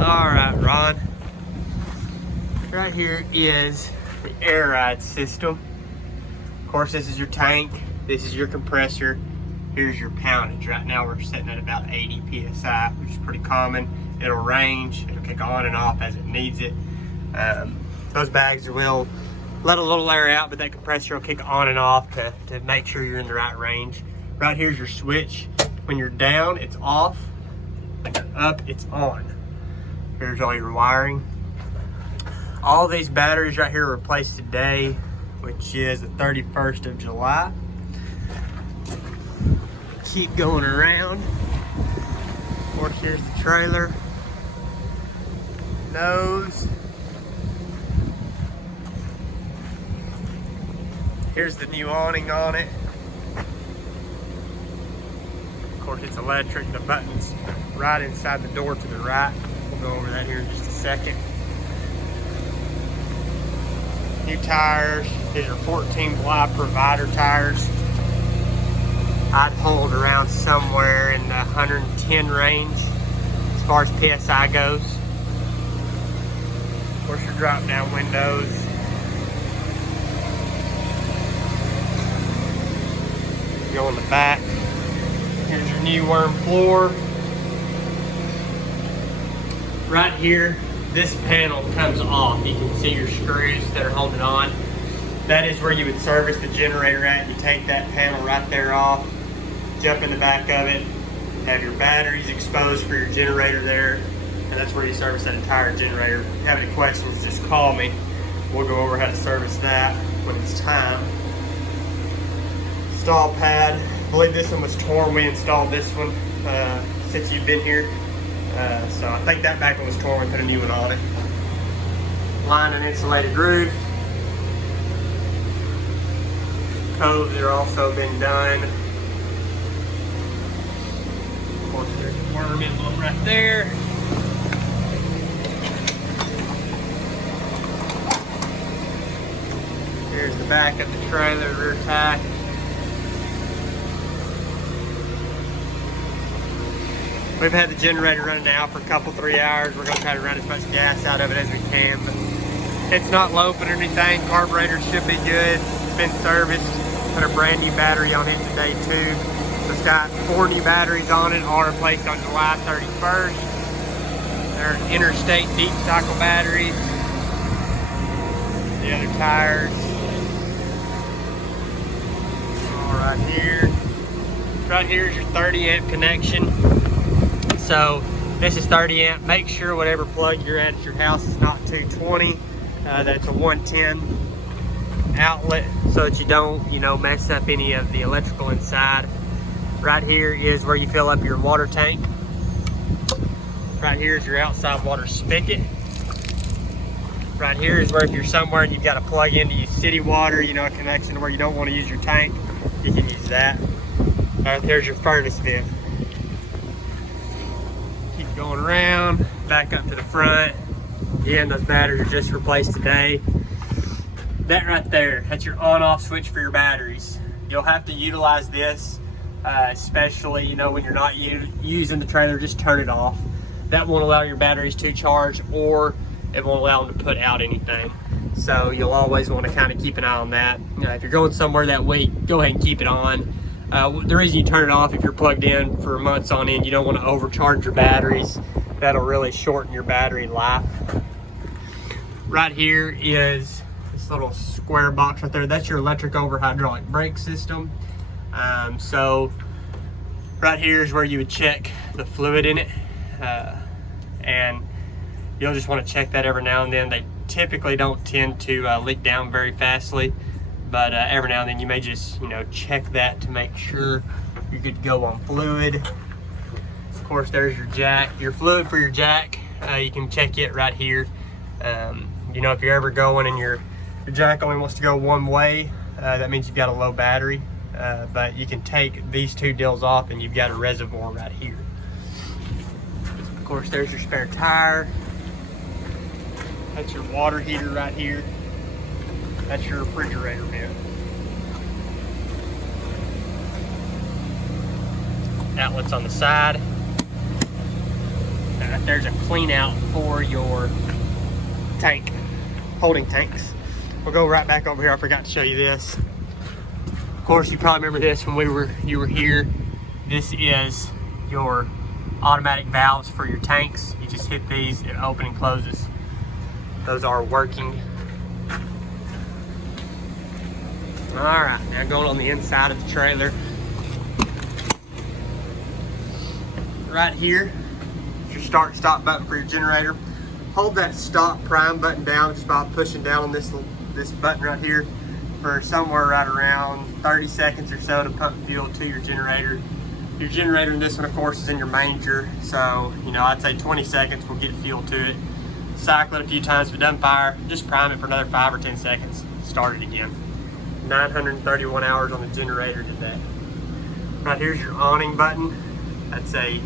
Alright, Ron. Right here is the air ride system. Of course, this is your tank. This is your compressor. Here's your poundage. Right now we're sitting at about 80 PSI, which is pretty common. It'll range, it'll kick on and off as it needs it. Those bags will let a little air out, but that compressor will kick on and off to make sure you're in the right range. Right here's your switch. When you're down, it's off. When you're up, it's on. Here's all your wiring. All these batteries right here are replaced today, which is the 31st of July. Keep going around. Of course, here's the trailer. Nose. Here's the new awning on it. Of course, it's electric. The button's right inside the door to the right. We'll go over that here in just a second. New tires. These are 14 ply Provider tires. I'd hold around somewhere in the 110 range as far as PSI goes. Of course, your drop down windows. Go in the back. Here's your new worm floor. Right here, this panel comes off. You can see your screws that are holding on. That is where you would service the generator at. You take that panel right there off, jump in the back of it, have your batteries exposed for your generator there, and that's where you service that entire generator. If you have any questions, just call me. We'll go over how to service that when it's time. Install pad. I believe this one was torn. We installed this one since you've been here. So I think that back one was torn. We put a new one on it. Line and insulated roof. Coves are also been done. Of course, there's a worm envelope right there. Here's the back of the trailer, rear tack. We've had the generator running now for a couple, 3 hours. We're gonna try to run as much gas out of it as we can, but it's not loping or anything. Carburetor should be good. It's been serviced. Put a brand new battery on it today too. So it's got 4 new batteries on it, all replaced on July 31st. They're Interstate deep cycle batteries. The other tires. All right here. Right here is your 30 amp connection. So this is 30 amp. Make sure whatever plug you're at your house is not 220, that it's a 110 outlet so that you don't, mess up any of the electrical inside. Right here is where you fill up your water tank. Right here is your outside water spigot. Right here is where if you're somewhere and you've got to plug in to use city water, a connection to where you don't want to use your tank, you can use that. There's your furnace vent. Keep going around, back up to the front. Again, those batteries are just replaced today. That right there, that's your on-off switch for your batteries. You'll have to utilize this, especially when you're not using the trailer. Just turn it off. That won't allow your batteries to charge, or it won't allow them to put out anything. So you'll always want to kind of keep an eye on that. If you're going somewhere that week, go ahead and keep it on. The reason you turn it off, if you're plugged in for months on end, you don't want to overcharge your batteries. That'll really shorten your battery life. Right here is this little square box right there. That's your electric over hydraulic brake system. So right here is where you would check the fluid in it. And you'll just want to check that every now and then. They typically don't tend to leak down very fastly, but every now and then you may just check that to make sure you're good to go on fluid. Of course, there's your jack, your fluid for your jack. You can check it right here. If you're ever going and your jack only wants to go one way, that means you've got a low battery. But you can take these 2 deals off and you've got a reservoir right here. Of course, there's your spare tire. That's your water heater right here. That's your refrigerator vent. Outlets on the side. Right there's a clean out for your tank, holding tanks. We'll go right back over here. I forgot to show you this. Of course, you probably remember this when you were here. This is your automatic valves for your tanks. You just hit these, it opens and closes. Those are working. All right, now going on the inside of the trailer. Right here is your start stop button for your generator. Hold that stop prime button down just by pushing down on this button right here for somewhere right around 30 seconds or so to pump fuel to your generator. Your generator in this one, of course, is in your manger, so I'd say 20 seconds will get fuel to it. Cycle it a few times. If it doesn't fire, just prime it for another 5 or 10 seconds. Start it again. 931 hours on the generator today. Right here's your awning button. That's a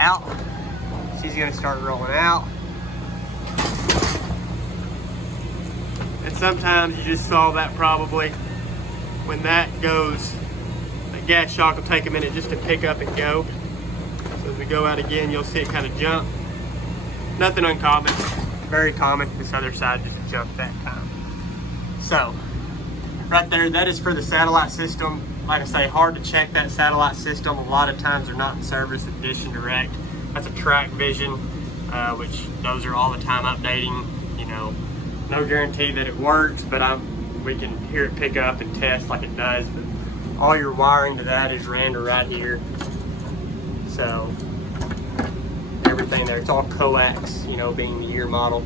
out. She's gonna start rolling out. And sometimes you just saw that probably. When that goes, the gas shock will take a minute just to pick up and go. So as we go out again, you'll see it kind of jump. Nothing uncommon, very common. This other side just jumped that time. So, right there, that is for the satellite system. Like I say, hard to check that satellite system. A lot of times they're not in service with Dish and Direct. That's a Track Vision, which those are all the time updating. No guarantee that it works, but we can hear it pick up and test like it does. But all your wiring to that is ran to right here. So everything there, it's all coax, being the year model.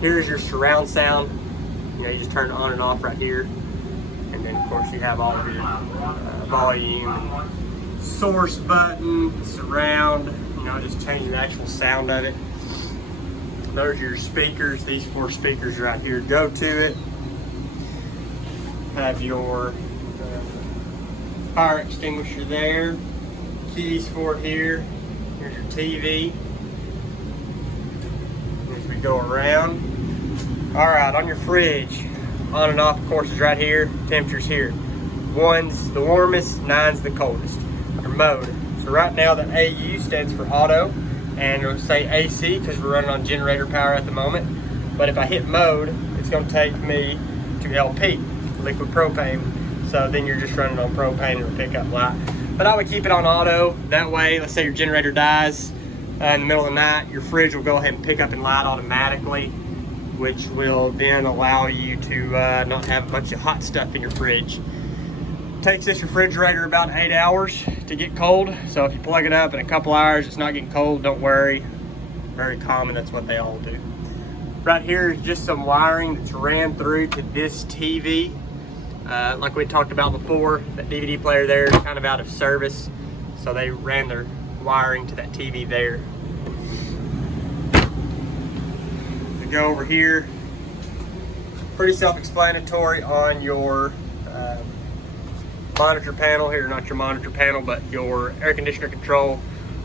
Here's your surround sound. You just turn it on and off right here. And then of course you have all of your volume, source button, surround, just changing the actual sound of it. Those are your speakers. These 4 speakers right here go to it. Have your fire extinguisher there. Keys for it here. Here's your TV. As we go around. All right, on your fridge, on and off, of course, is right here. Temperature's here. 1's the warmest, 9's the coldest. Your mode. So right now the AU stands for auto, and it'll say AC because we're running on generator power at the moment. But if I hit mode, it's going to take me to LP, liquid propane. So then you're just running on propane and it'll pick up light. But I would keep it on auto. That way, let's say your generator dies in the middle of the night, your fridge will go ahead and pick up and light automatically, which will then allow you to not have a bunch of hot stuff in your fridge. Takes this refrigerator about 8 hours to get cold. So if you plug it up in a couple hours, it's not getting cold, don't worry. Very common, that's what they all do. Right here is just some wiring that's ran through to this TV. Like we talked about before, that DVD player there is kind of out of service. So they ran their wiring to that TV there. We go over here, pretty self-explanatory on your monitor panel here, not your monitor panel, but your air conditioner control.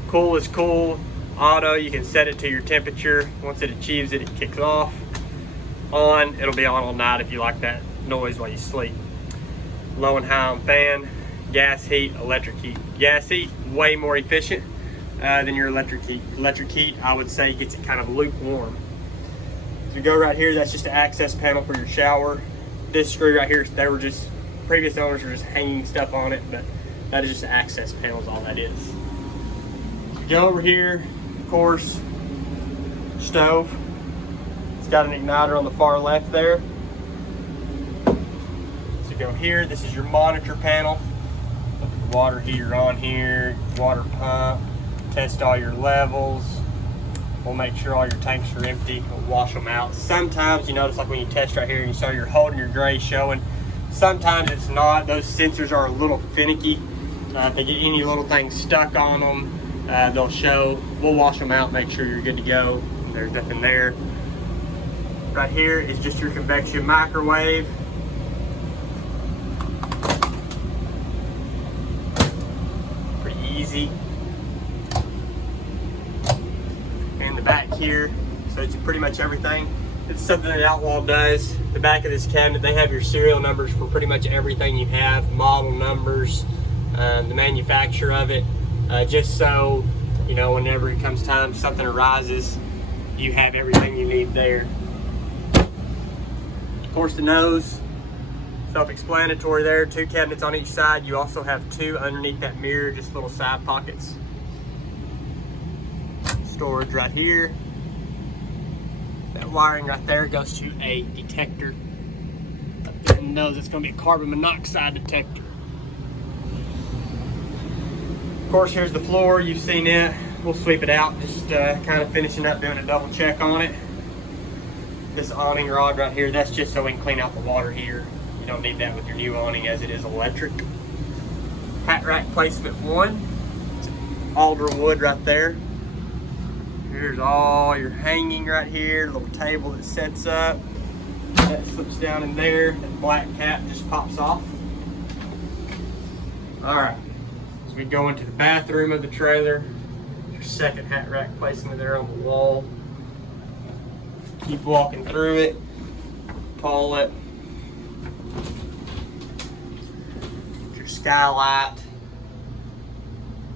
Cool is cool. Auto, you can set it to your temperature. Once it achieves it, it kicks off. On, it'll be on all night if you like that noise while you sleep. Low and high on fan. Gas heat, electric heat. Gas heat, way more efficient than your electric heat. Electric heat, I would say, gets it kind of lukewarm. As we go right here, that's just an access panel for your shower. This screw right here, they were just, previous owners were just hanging stuff on it, but that is just an access panel is all that is. As we go over here, of course, stove. It's got an igniter on the far left there. So go here, this is your monitor panel. Water heater on here, water pump, test all your levels. We'll make sure all your tanks are empty. We'll wash them out. Sometimes you notice, like when you test right here, you saw you're holding your gray showing. Sometimes it's not. Those sensors are a little finicky. If they get any little thing stuck on them, they'll show. We'll wash them out, make sure you're good to go. There's nothing there. Right here is just your convection microwave. Pretty easy. And the back here, so it's pretty much everything. It's something that Outlaw does. The back of this cabinet, they have your serial numbers for pretty much everything you have, model numbers, the manufacturer of it, just so You know, whenever it comes time, something arises, you have everything you need there. Of course, the nose, self-explanatory there, 2 cabinets on each side. You also have 2 underneath that mirror, just little side pockets. Storage right here. That wiring right there goes to a detector. Up there in the nose, it's going to be a carbon monoxide detector. Of course, here's the floor. You've seen it. We'll sweep it out, just kind of finishing up, doing a double check on it. This awning rod right here, that's just so we can clean out the water here. You don't need that with your new awning as it is electric. Hat rack placement 1. It's alder wood right there. Here's all your hanging right here, little table that sets up. That slips down in there. That black cap just pops off. All right. We go into the bathroom of the trailer. Your second hat rack placement there on the wall. Keep walking through it. Toilet. Your skylight.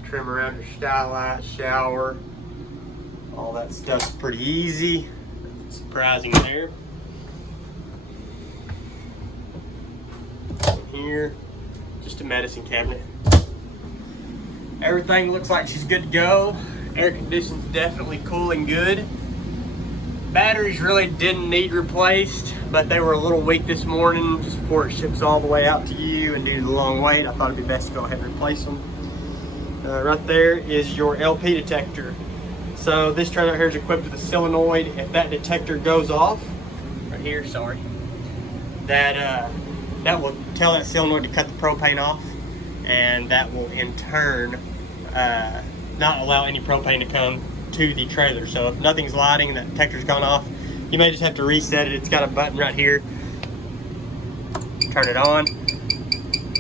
Trim around your skylight, shower. All that stuff's pretty easy. Nothing surprising there. Here, just a medicine cabinet. Everything looks like she's good to go. Air conditioning's definitely cool and good. Batteries really didn't need replaced, but they were a little weak this morning just before it ships all the way out to you, and due to the long wait, I thought it'd be best to go ahead and replace them. Right there is your LP detector. So this trailer here is equipped with a solenoid. If that detector goes off, right here, sorry, that will tell that solenoid to cut the propane off, and that will in turn not allow any propane to come to the trailer. So if nothing's lighting and that detector's gone off, you may just have to reset it. It's got a button right here. Turn it on,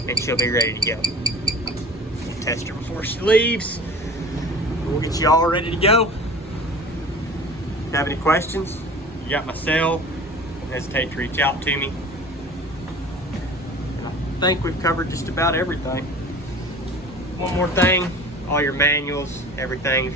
and she'll be ready to go. Test her before she leaves. We'll get you all ready to go. If you have any questions, you got my cell. Don't hesitate to reach out to me. And I think we've covered just about everything. One more thing, all your manuals, everything's